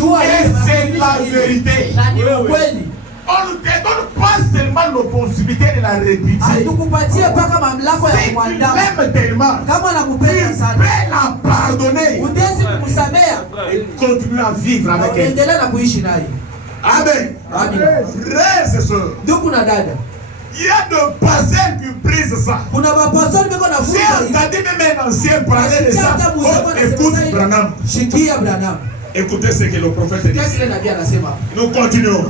Et c'est la vérité. On ne te donne pas seulement l'opportunité de la réputer. Si tu l'aimes tellement, tu peux la pardonner et continuer à vivre avec elle. Amen. Frères et sœurs, il y a de pasteurs qui brisent ça. J'ai entendu même un ancien parler de ça. Oh, écoute Branham. Écoutez ce que le prophète dit. Nous continuons.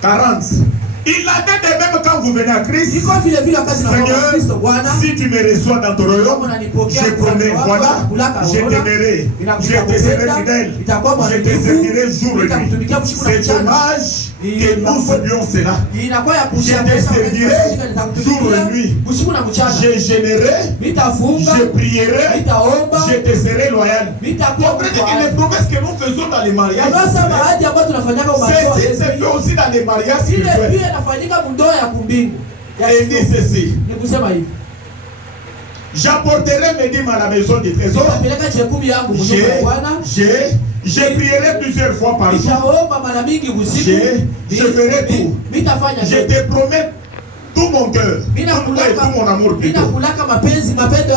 40. Il a dit de même quand vous venez à Christ, Seigneur, si tu me reçois dans ton royaume, je promets, voilà, je t'aimerai, je te serai fidèle, je te servirai jour et nuit. C'est dommage que nous subions cela. Je te servirai jour et nuit. Je gênerai, je prierai, je te serai loyal. Comprenez que les promesses que nous faisons dans les mariages, ceci se fait aussi dans les mariages spirituels. Et il dit ceci: j'apporterai mes dîmes à la maison du trésor. Je prierai plusieurs fois par jour. Je ferai tout. Je te promets tout mon cœur, tout mon amour plutôt.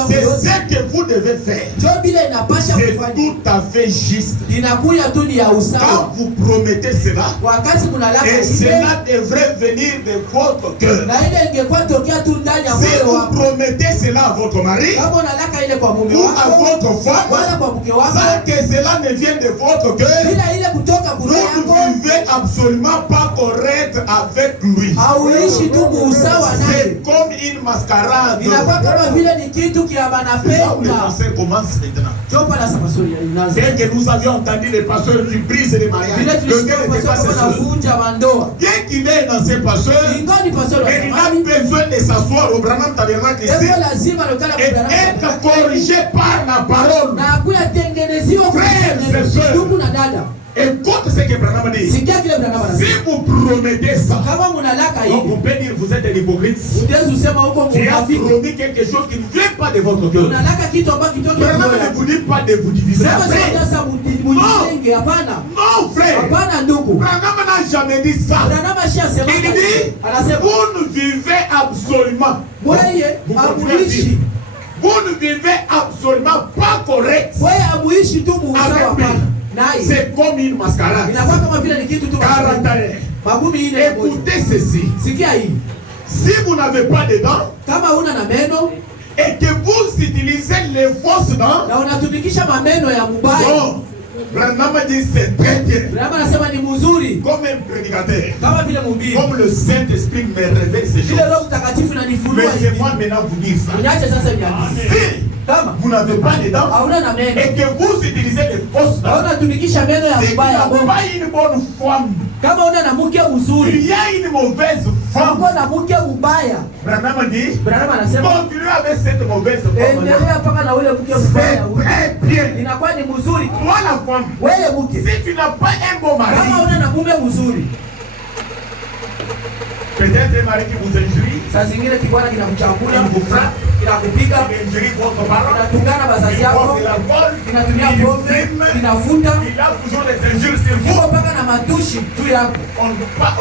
C'est ce que vous devez faire. C'est tout à fait juste. Quand vous promettez cela, et cela devrait venir de votre cœur. Si vous promettez cela à votre mari ou à votre femme, sans que cela ne vienne de votre cœur, vous ne vivez absolument pas correct avec lui. C'est comme une mascarade. Là où les pasteurs commencent maintenant. Dès que nous avions entendu les pasteurs qui brisent les mariages, bien qu'il est dans ces pasteurs, il a besoin de s'asseoir au Branham Tabernacle ici et être corrigé par la parole. Frères et sœurs, écoute ce que Branham dit. Si vous promettez ça, donc vous pouvez dire vous êtes un hypocrite. Tu as promis quelque chose qui ne vient pas de votre cœur. Branham ne vous dit pas de vous diviser après. Non, frère. Branham n'a jamais dit ça. Il dit vous ne vivez absolument. Vous ne vivez absolument pas correct avec lui. C'est comme une mascarade. Écoutez ceci. Si vous n'avez pas de dents et que vous utilisez les fausses dents, bon, Branham dit c'est très bien. Comme un prédicateur, comme le Saint-Esprit me révèle ces choses. Laissez-moi maintenant vous dire ça. Si vous n'avez pas de dents et que vous utilisez les fausses dents, si vous n'avez pas une bonne femme, il y a une mauvaise femme. Branham dit continuez avec cette mauvaise femme. C'est très bien. Toi la femme, si tu n'as pas un bon mari, peut-être un mari qui vous injurie, il vous frappe, il injurie votre parole, il porte de l'alcool, il fume, il a toujours des injures sur vous.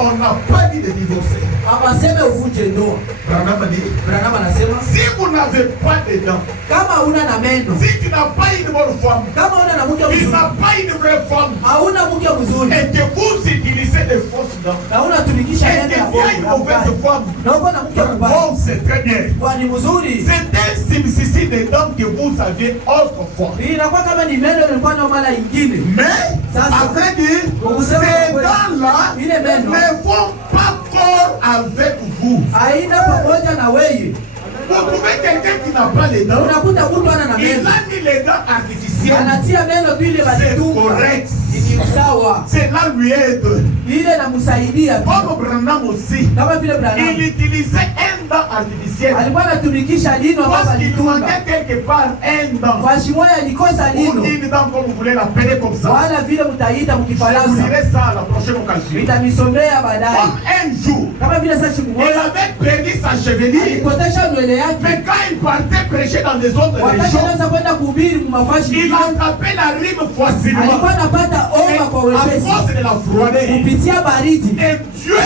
On n'a pas dit de divorcer. Branham dit si vous n'avez pas de dents, si tu n'as pas une bonne femme, tu n'as pas une vraie femme, et que vous utilisez des fausses dents, et qu'il y a une mauvaise femme, bon, c'est très bien. C'est un substitut des dents que vous aviez autrefois. Mais, après dire, ces dents-là ne vont pas corps avec vous. Vous trouvez quelqu'un qui n'a pas les dents, il a mis les dents artificielles. C'est correct. Cela lui aide. Comme Branham aussi, il utilisait un dent artificiel parce qu'il manquait quelque part un dent ou une dent comme vous voulez l'appeler comme ça. Je vous dirai ça à la prochaine occasion. Comme un jour, il avait perdu sa chevelure, mais quand il partait prêcher dans les autres régions, il attrapait la rime facilement. cause de la froideur. Et Dieu,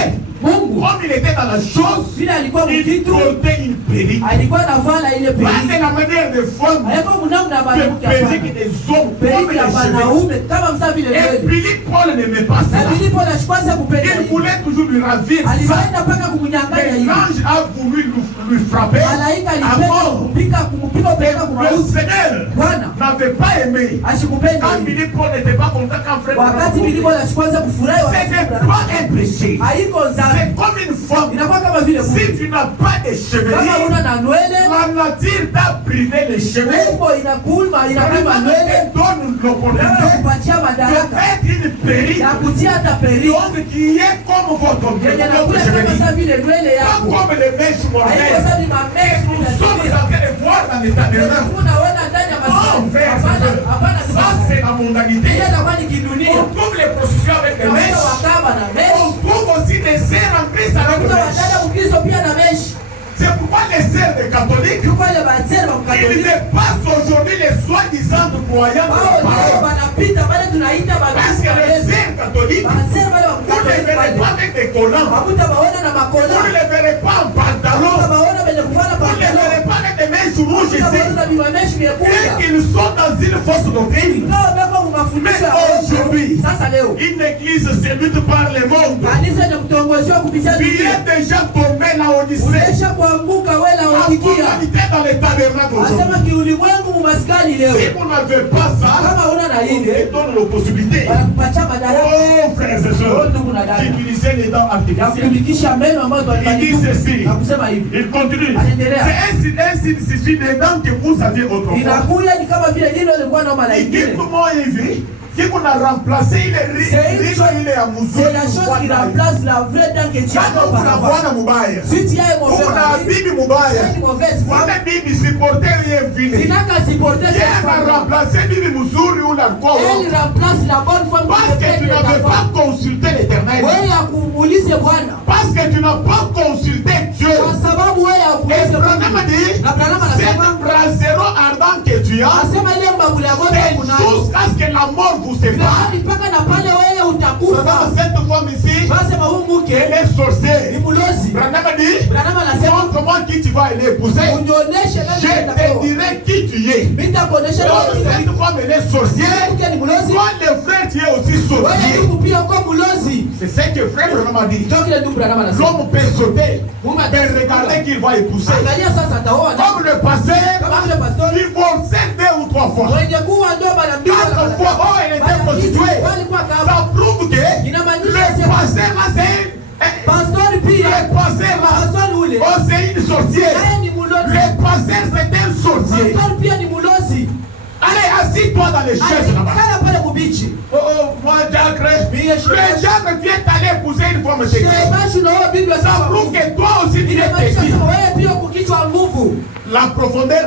comme il était dans la chose, il portait une perruque. Pas de la manière de femme, de perruque des hommes, comme les cheveux. Et Billy Paul n'aimait pas cela. Il voulait toujours lui ravir ça. Mais l'ange a voulu lui frapper à mort. Et le Seigneur n'avait pas aimé. Quand Billy Paul n'était pas content, quand frère c'était pas un péché. C'est comme une femme. Si tu n'as pas de cheveux, la nature t'a privé les cheveux. Elle te donne l'opportunité de mettre une perruque. Donc qui est comme votre cheveux. Pas comme les mèches mortelles. Nous sommes en train de voir dans l'état de l'homme. Ça c'est la mondanité. On trouve les processions avec les mèches. On trouve aussi des sœurs en Christ avec les mèches. C'est pourquoi les sœurs des catholiques, ils dépassent aujourd'hui les soi-disant croyants de la parole. Parce que les sœurs catholiques, vous ne les verrez pas avec des collants. Vous ne les verrez pas en pantalon. Vous ne les verrez pas avec des mèches rouges ici. Et qu'ils sont dans une fausse doctrine. Mais aujourd'hui, une église séduite par le monde. Tu es déjà tombé là au lycée. Dans les tabernacles aujourd'hui. Si vous n'avez pas ça, on te donne la possibilité. Oh frères et sœurs, d'utiliser les dents artificielles. Il dit ceci. Il continue. C'est ainsi des dents que vous aviez autrefois. Il dit comment il vit. Si on a remplacé, il est riche, il est amoureux. C'est la chose qui remplace la vraie dent que tu as auparavant. Si tu as un mauvais mari, c'est une mauvaise femme. Elle remplace la bonne femme. Parce que tu n'avais pas consulté l'Éternel. Parce que tu n'as pas consulté Dieu. Et Branham dit, c'est un brasero ardent que tu as. C'est jusqu'à ce que la mort vous sépare. Cette femme ici, elle est sorcière. Branham dit, comment qui tu vas aller épouser? Je te dirai qui tu es. Donc cette femme elle est sorcière. Toi le frère tu es aussi sorcier. C'est ce que frère Branham a dit. L'homme peut sauter, mais regardez qu'il va épouser. Comme le pasteur, il divorçait 2 ou 3 fois. 4 fois, oh il était prostitué. Ça prouve que le pasteur là c'est oh c'est une sorcière. Le pasteur c'est un sorcier. Allez, assis-toi dans les chaises là-bas. Oh, moi, Jacques, le diable vient t'aller épouser une femme technique. Ça prouve que toi aussi tu es technique. La profondeur.